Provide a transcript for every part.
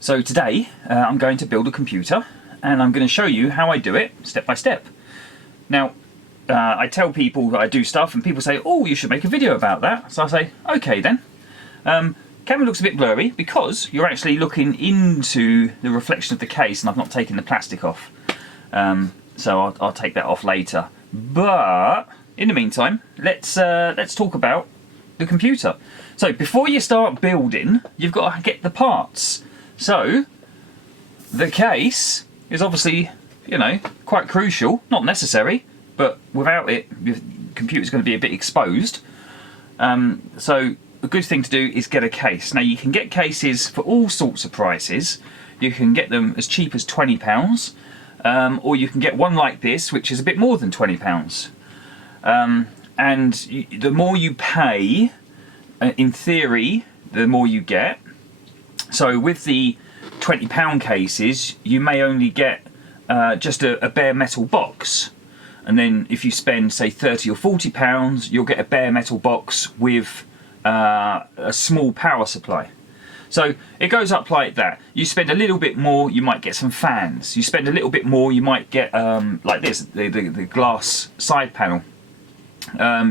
So today I'm going to build a computer and I'm going to show you how I do it step by step. Now I tell people that I do stuff and people say, oh, you should make a video about that. So I say, okay then. Camera looks a bit blurry because you're actually looking into the reflection of the case and I've not taken the plastic off. So I'll take that off later. But in the meantime, let's talk about the computer. So before you start building, you've got to get the parts. So the case is obviously, quite crucial, not necessary, but without it, your computer's going to be a bit exposed. So a good thing to do is get a case. Now you can get cases for all sorts of prices. You can get them as cheap as £20, or you can get one like this, which is a bit more than £20. And the more you pay, in theory, the more you get. So with the £20 cases, you may only get just a bare metal box. And then if you spend, say, £30 or £40, you'll get a bare metal box with a small power supply. So it goes up like that. You spend a little bit more, you might get some fans. You spend a little bit more, you might get, like this, the glass side panel.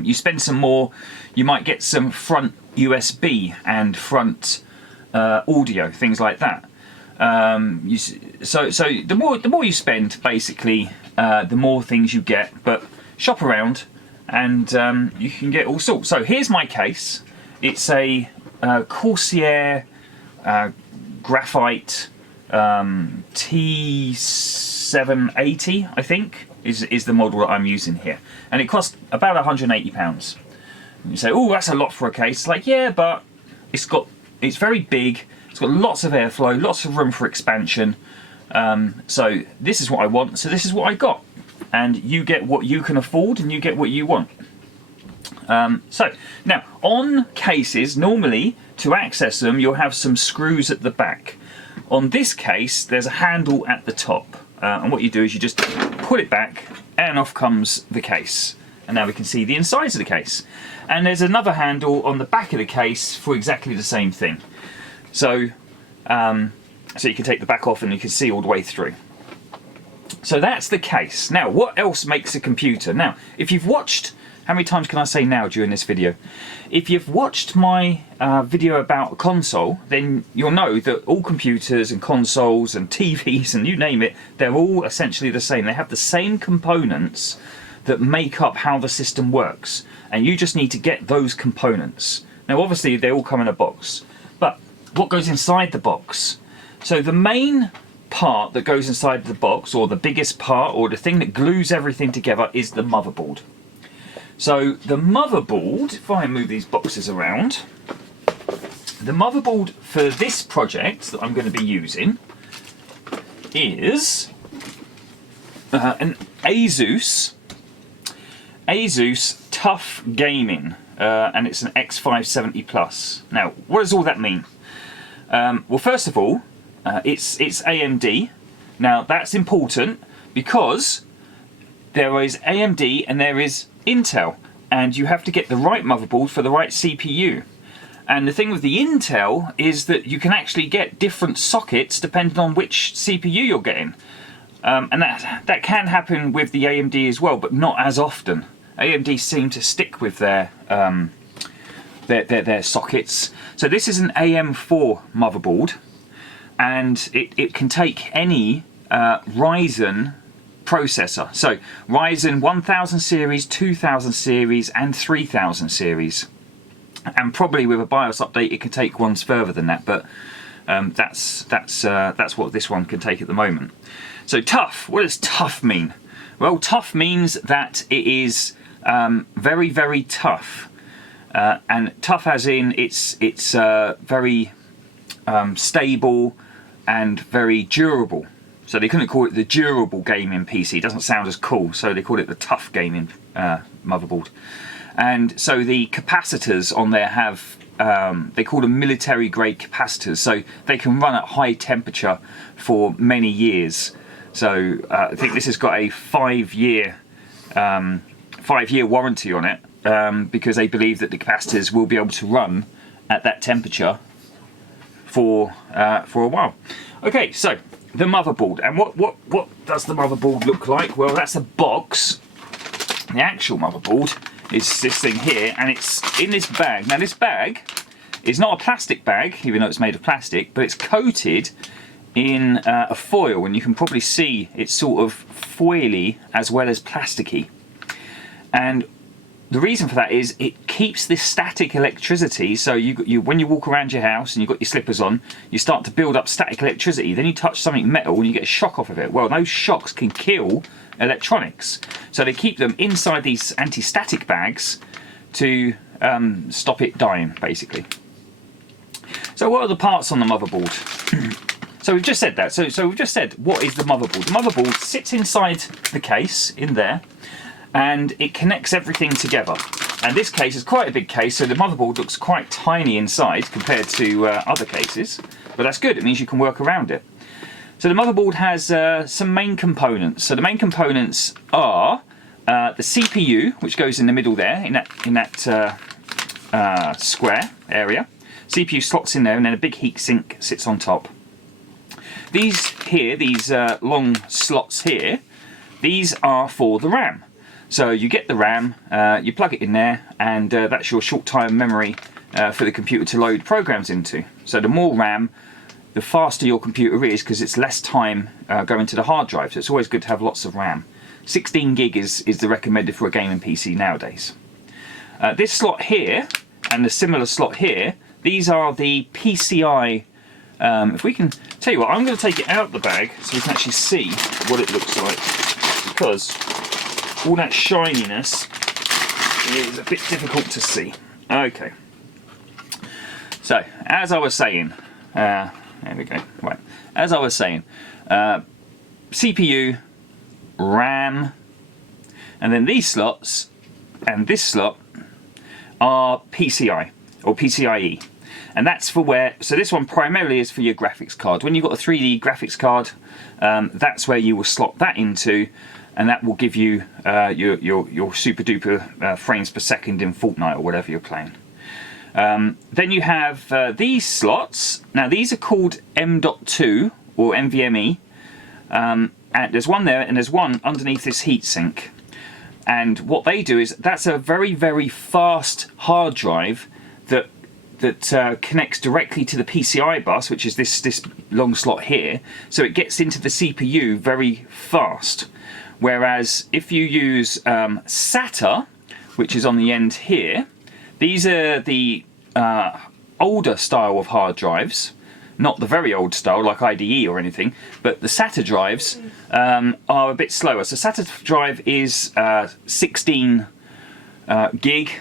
You spend some more, you might get some front USB and front audio, things like that. So the more you spend, basically, the more things you get. But shop around, and you can get all sorts. So here's my case. It's a Corsair graphite T780, I think, is the model that I'm using here, and it cost about £180. And you say, oh, that's a lot for a case. It's like, yeah, but it's very big. It's got lots of airflow, lots of room for expansion. So this is what I want. So this is what I got, and you get what you can afford, and you get what you want. So now on cases, normally to access them, you'll have some screws at the back. On this case, there's a handle at the top, and what you do is you just pull it back, and off comes the case. And now we can see the insides of the case. And there's another handle on the back of the case for exactly the same thing. So, so you can take the back off and you can see all the way through. So that's the case. Now, what else makes a computer? Now, if you've watched, how many times can I say now during this video? If you've watched my video about a console, then you'll know that all computers and consoles and TVs and you name it, they're all essentially the same. They have the same components that make up how the system works, and you just need to get those components. Now obviously they all come in a box, but what goes inside the box? So the main part that goes inside the box, or the biggest part, or the thing that glues everything together, is the motherboard. So the motherboard, if I move these boxes around, the motherboard for this project that I'm going to be using is an Asus Tough Gaming, and it's an X570 Plus. Now, what does all that mean? Well, first of all, it's AMD. Now, that's important because there is AMD and there is Intel, and you have to get the right motherboard for the right CPU. And the thing with the Intel is that you can actually get different sockets depending on which CPU you're getting. And that can happen with the AMD as well, but not as often. AMD seem to stick with their sockets. So this is an AM4 motherboard, and it can take any Ryzen processor. So Ryzen 1000 series, 2000 series, and 3000 series. And probably with a BIOS update, it can take ones further than that. But that's what this one can take at the moment. So tough. What does tough mean? Well, tough means that it is very, very tough, and tough as in it's very stable and very durable. So they couldn't call it the durable gaming PC. It doesn't sound as cool, so they called it the tough gaming motherboard. And so the capacitors on there have, they call them military grade capacitors, so they can run at high temperature for many years. So I think this has got a 5-year warranty on it, because they believe that the capacitors will be able to run at that temperature for a while. Okay, so the motherboard, and what does the motherboard look like? Well, that's a box. The actual motherboard is this thing here, and it's in this bag. Now this bag is not a plastic bag, even though it's made of plastic, but it's coated in a foil, and you can probably see it's sort of foily as well as plasticky. And the reason for that is it keeps this static electricity. So you when you walk around your house and you've got your slippers on, you start to build up static electricity. Then you touch something metal and you get a shock off of it. Well, those shocks can kill electronics. So they keep them inside these anti-static bags to stop it dying, basically. So what are the parts on the motherboard? So we've just said that. So we've just said, what is the motherboard? The motherboard sits inside the case, in there, and it connects everything together. And this case is quite a big case, so the motherboard looks quite tiny inside compared to other cases, but that's good. It means you can work around it. So the motherboard has some main components. So the main components are the CPU, which goes in the middle there, in that square area. CPU slots in there, and then a big heat sink sits on top. These here, these long slots here, these are for the RAM. So you get the RAM, you plug it in there, and that's your short-time memory for the computer to load programs into. So the more RAM, the faster your computer is, because it's less time going to the hard drive. So it's always good to have lots of RAM. 16 gig is the recommended for a gaming PC nowadays. This slot here, and the similar slot here, these are the PCI. If we can tell you what, I'm going to take it out the bag so we can actually see what it looks like, because all that shininess is a bit difficult to see. Okay, so as I was saying, there we go. Right, as I was saying, CPU, RAM, and then these slots and this slot are PCI or PCIe. And that's for where, so this one primarily is for your graphics card. When you've got a 3D graphics card, that's where you will slot that into, and that will give you your super duper frames per second in Fortnite or whatever you're playing. Then you have these slots. Now these are called M.2 or NVMe. And there's one there, and there's one underneath this heatsink. And what they do is, that's a very, very fast hard drive that connects directly to the PCI bus, which is this long slot here. So it gets into the CPU very fast. Whereas if you use SATA, which is on the end here, these are the older style of hard drives, not the very old style like IDE or anything, but the SATA drives are a bit slower. So SATA drive is 16 gig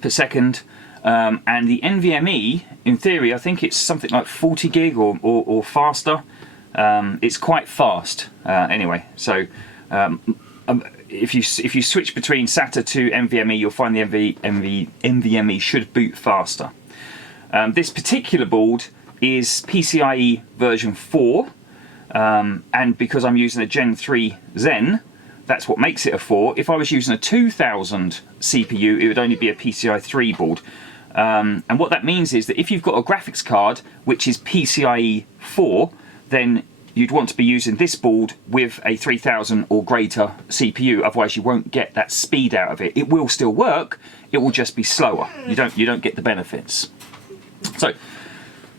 per second, and the NVMe, in theory, I think it's something like 40 gig or faster. It's quite fast anyway. So if you switch between SATA to NVMe, you'll find the NVMe should boot faster. This particular board is PCIe version 4, and because I'm using a Gen 3 Zen, that's what makes it a 4. If I was using a 2000 CPU, it would only be a PCI 3 board. And what that means is that if you've got a graphics card which is PCIe 4, then you'd want to be using this board with a 3000 or greater CPU, otherwise you won't get that speed out of it. It will still work, it will just be slower. You don't get the benefits. So,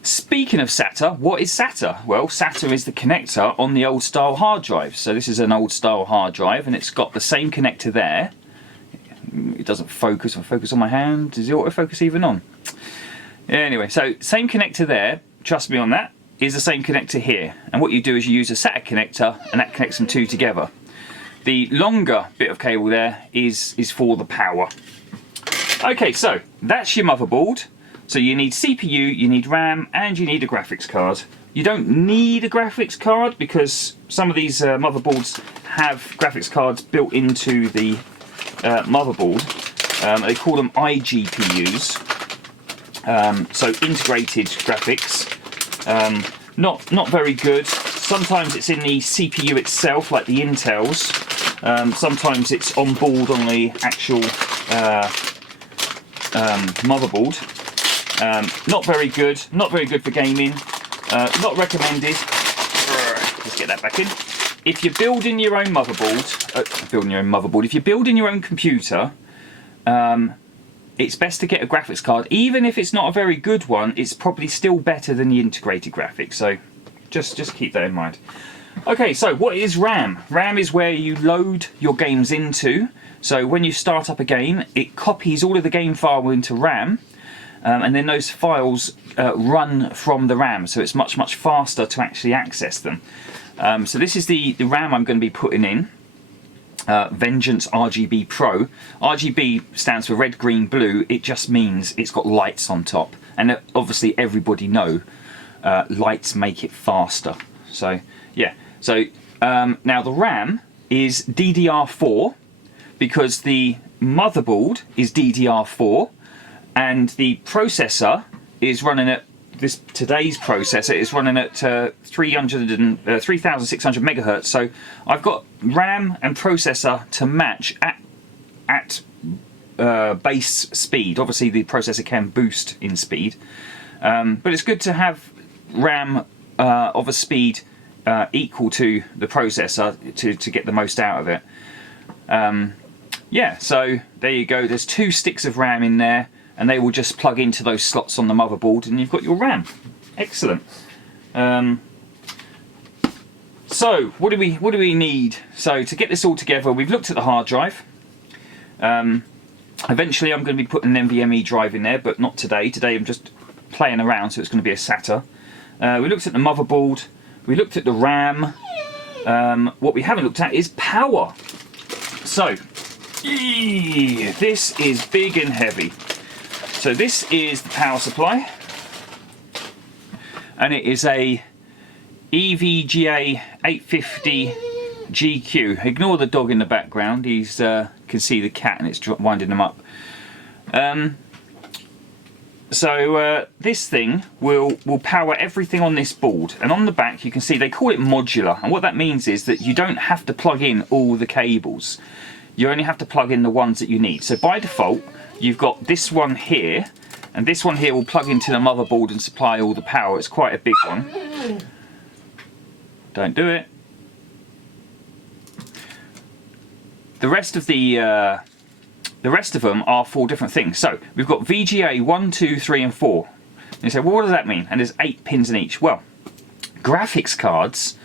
speaking of SATA, what is SATA? Well, SATA is the connector on the old style hard drive. So this is an old style hard drive, and it's got the same connector there. It doesn't focus. I'll focus on my hand. Is the autofocus even on? Anyway, so same connector there. Trust me on that. Is the same connector here. And what you do is you use a SATA connector, and that connects them two together. The longer bit of cable there is for the power. Okay, so that's your motherboard. So you need CPU, you need RAM, and you need a graphics card. You don't need a graphics card because some of these motherboards have graphics cards built into the motherboard. They call them iGPUs. So integrated graphics. Not very good. Sometimes it's in the CPU itself, like the Intels. Sometimes it's on board on the actual motherboard. Not very good. Not very good for gaming. Not recommended. Let's get that back in. If you're building your own motherboard, if you're building your own computer, it's best to get a graphics card. Even if it's not a very good one, it's probably still better than the integrated graphics. So just keep that in mind. Okay, so what is RAM? RAM is where you load your games into. So when you start up a game, it copies all of the game file into RAM, and then those files run from the RAM. So it's much faster to actually access them. So this is the RAM I'm going to be putting in. Vengeance RGB Pro. RGB stands for red, green, blue. It just means it's got lights on top, and obviously everybody know lights make it faster. So yeah. So now the RAM is DDR4 because the motherboard is DDR4, and the processor is running at today's processor is running at 3600 megahertz. So I've got RAM and processor to match at base speed. Obviously the processor can boost in speed, but it's good to have RAM of a speed equal to the processor to get the most out of it. Yeah, so there you go. There's 2 sticks of RAM in there, and they will just plug into those slots on the motherboard, and you've got your RAM. Excellent. So what do we need? So to get this all together, we've looked at the hard drive. Eventually I'm going to be putting an NVMe drive in there, but not today. Today I'm just playing around, so it's going to be a SATA. We looked at the motherboard. We looked at the RAM. What we haven't looked at is power. So this is big and heavy. So this is the power supply, and it is a EVGA 850 GQ. Ignore the dog in the background. He's can see the cat and it's winding them up. So this thing will power everything on this board, and on the back you can see they call it modular, and what that means is that you don't have to plug in all the cables. You only have to plug in the ones that you need. So by default you've got this one here, and this one here will plug into the motherboard and supply all the power. It's quite a big one. Don't do it. The rest of them are 4 different things. So we've got VGA 1, 2, 3 and 4. And you say, well, what does that mean? And there's 8 pins in each. Well, graphics cards,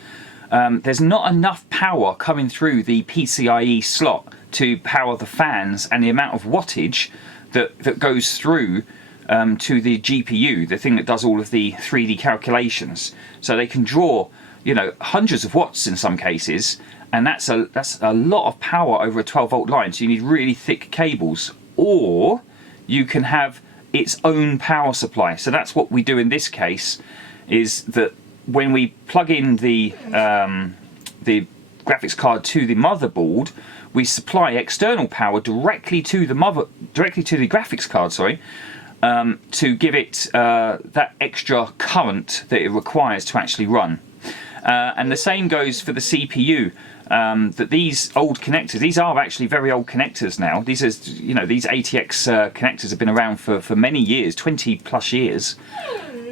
there's not enough power coming through the PCIe slot to power the fans and the amount of wattage that goes through to the GPU, the thing that does all of the 3D calculations. So they can draw, you know, hundreds of watts in some cases, and that's a lot of power over a 12-volt line. So you need really thick cables, or you can have its own power supply. So that's what we do in this case, is that when we plug in the graphics card to the motherboard, we supply external power directly to the graphics card, sorry, to give it that extra current that it requires to actually run. And the same goes for the CPU. That these old connectors, these are actually very old connectors now. These are, you know, these ATX connectors have been around for many years, 20 plus years.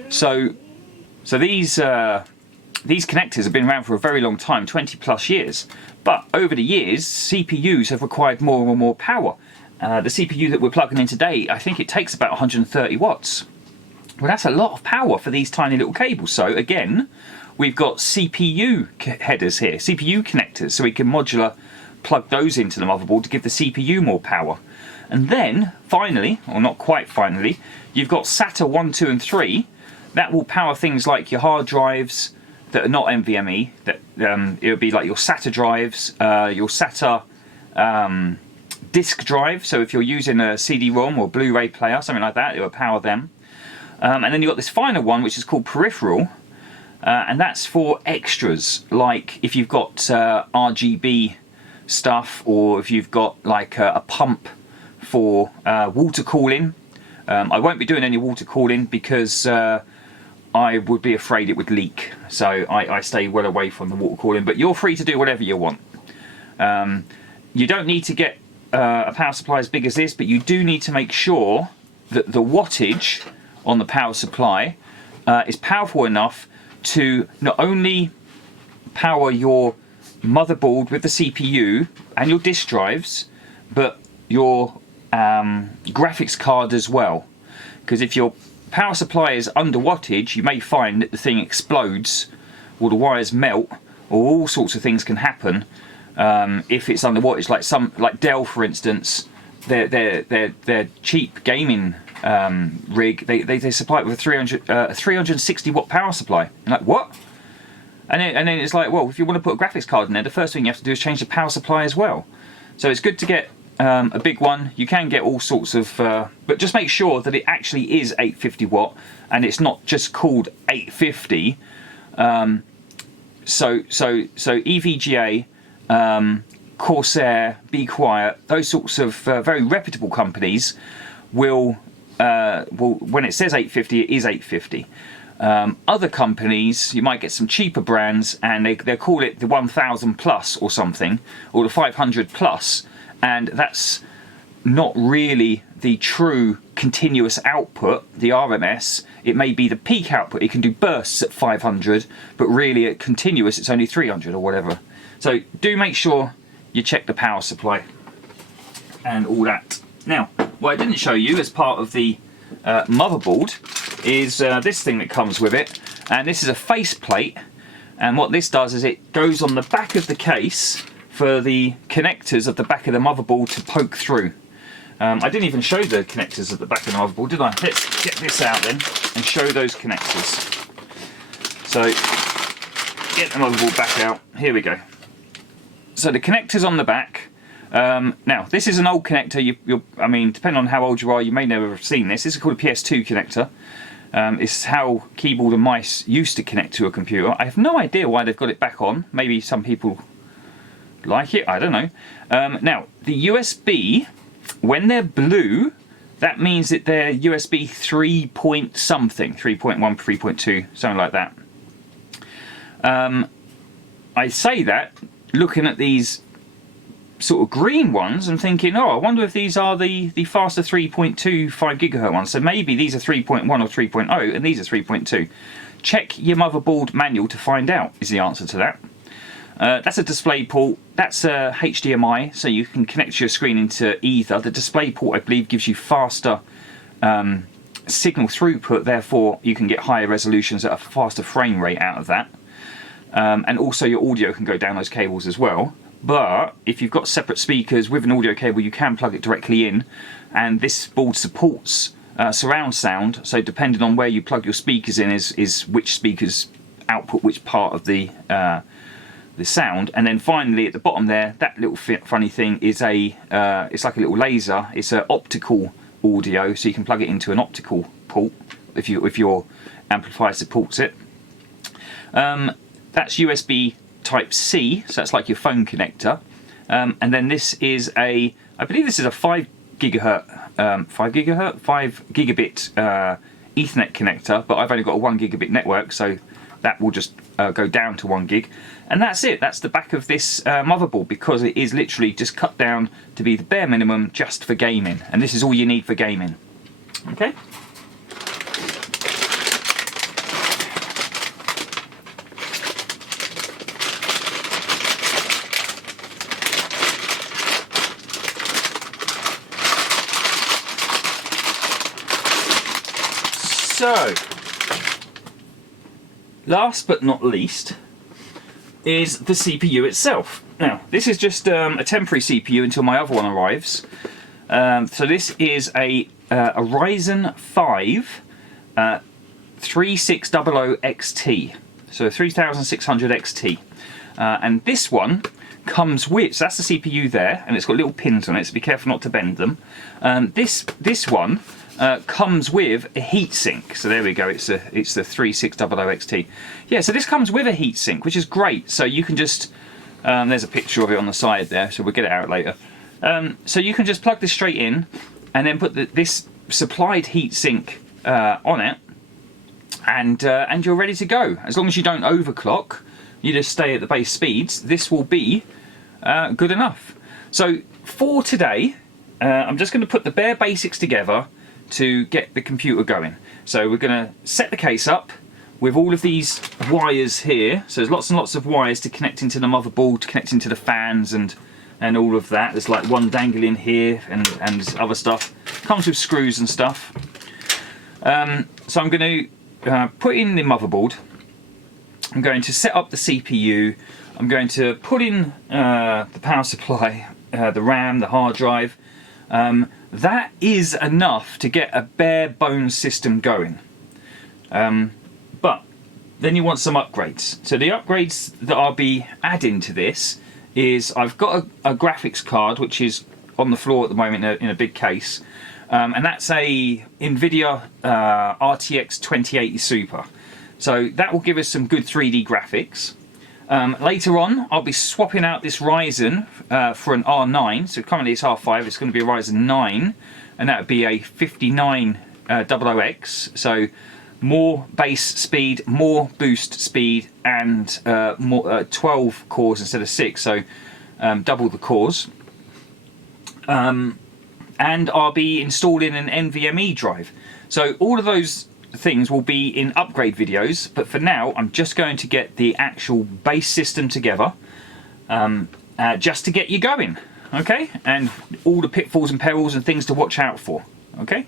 So these connectors have been around for a very long time, 20 plus years. But over the years, CPUs have required more and more power. The CPU that we're plugging in today, I think it takes about 130 watts. Well, that's a lot of power for these tiny little cables. So again, we've got CPU headers here, CPU connectors, so we can modular plug those into the motherboard to give the CPU more power. And then, finally, or not quite finally, you've got SATA 1, 2 and 3. That will power things like your hard drives that are not NVMe. That it would be like your SATA drives, your SATA disk drive. So if you're using a CD-ROM or Blu-ray player, something like that, it will power them. And then you've got this final one, which is called peripheral. And that's for extras, like if you've got RGB stuff, or if you've got like a pump for water cooling. I won't be doing any water cooling because I would be afraid it would leak, so I stay well away from the water cooling, but you're free to do whatever you want. You don't need to get a power supply as big as this, but you do need to make sure that the wattage on the power supply is powerful enough to not only power your motherboard with the CPU and your disk drives, but your graphics card as well. Because if your power supply is under wattage, you may find that the thing explodes, or the wires melt, or all sorts of things can happen if it's under wattage. Like Dell, for instance, their cheap gaming rig, they supply it with a 360 watt power supply. You're like, what? And then it's like, well, if you want to put a graphics card in there, the first thing you have to do is change the power supply as well. So it's good to get a big one. You can get all sorts of, but just make sure that it actually is 850 watt and it's not just called 850. So EVGA, Corsair, Be Quiet, those sorts of very reputable companies will when it says 850, it is 850. Other companies, you might get some cheaper brands and they call it the 1000 plus or something, or the 500 plus, and that's not really the true continuous output, the RMS. It may be the peak output. It can do bursts at 500, but really at continuous it's only 300 or whatever. So do make sure you check the power supply and all that. Now, what I didn't show you as part of the motherboard is this thing that comes with it, and this is a face plate, and what this does is it goes on the back of the case for the connectors of the back of the motherboard to poke through. I didn't even show the connectors at the back of the motherboard, did I? Let's get this out then and show those connectors. So get the motherboard back out, here we go. So the connectors on the back. Now, this is an old connector. I mean, depending on how old you are, you may never have seen this. This is called a PS2 connector. It's how keyboard and mice used to connect to a computer. I have no idea why they've got it back on. Maybe some people like it, I don't know. Now, the USB, when they're blue, that means that they're USB 3 point something, 3.1, 3.2, something like that. I say that looking at these sort of green ones and thinking, oh, I wonder if these are the faster 3.2 5 gigahertz ones. So maybe these are 3.1 or 3.0 and these are 3.2. Check your motherboard manual to find out is the answer to that. That's a display port. That's a HDMI, so you can connect your screen into either. The display port, I believe, gives you faster signal throughput, therefore you can get higher resolutions at a faster frame rate out of that. And also your audio can go down those cables as well. But if you've got separate speakers with an audio cable, you can plug it directly in, and this board supports surround sound, so depending on where you plug your speakers in is which speakers output which part of the sound. And then finally at the bottom there, that little funny thing is it's like a little laser. It's an optical audio, so you can plug it into an optical port if your amplifier supports it. That's USB Type C, so that's like your phone connector. And then this is I believe this is a 5 gigabit Ethernet connector, but I've only got a 1 gigabit network, so that will just go down to 1 gig. And that's it. That's the back of this motherboard, because it is literally just cut down to be the bare minimum just for gaming. And this is all you need for gaming. Okay. So, last but not least is the CPU itself. Now, this is just a temporary CPU until my other one arrives. So this is a Ryzen 5 3600 XT, so 3600 XT, and this one comes with, so that's the CPU there, and it's got little pins on it, so be careful not to bend them. This one comes with a heatsink, so there we go. It's the 3600 XT. Yeah, so this comes with a heatsink, which is great. So you can just there's a picture of it on the side there, so we'll get it out later. So you can just plug this straight in, and then put this supplied heatsink on it, and you're ready to go. As long as you don't overclock, you just stay at the base speeds. This will be good enough. So for today, I'm just going to put the bare basics together to get the computer going. So we're going to set the case up with all of these wires here. So there's lots and lots of wires to connect into the motherboard, to connect into the fans and all of that. There's like one dangling here and other stuff. Comes with screws and stuff. So I'm going to put in the motherboard. I'm going to set up the CPU. I'm going to put in the power supply, the RAM, the hard drive. That is enough to get a bare bones system going. But then you want some upgrades. So the upgrades that I'll be adding to this is I've got a graphics card which is on the floor at the moment in a big case, and that's a NVIDIA RTX 2080 Super. So that will give us some good 3D graphics. Later on I'll be swapping out this Ryzen for an R9. So currently it's R5, it's going to be a Ryzen 9, and that would be a 5900X. So more base speed, more boost speed, and more 12 cores instead of 6, so double the cores. And I'll be installing an NVMe drive. So all of those things will be in upgrade videos, but for now I'm just going to get the actual base system together, just to get you going, okay? And all the pitfalls and perils and things to watch out for, okay?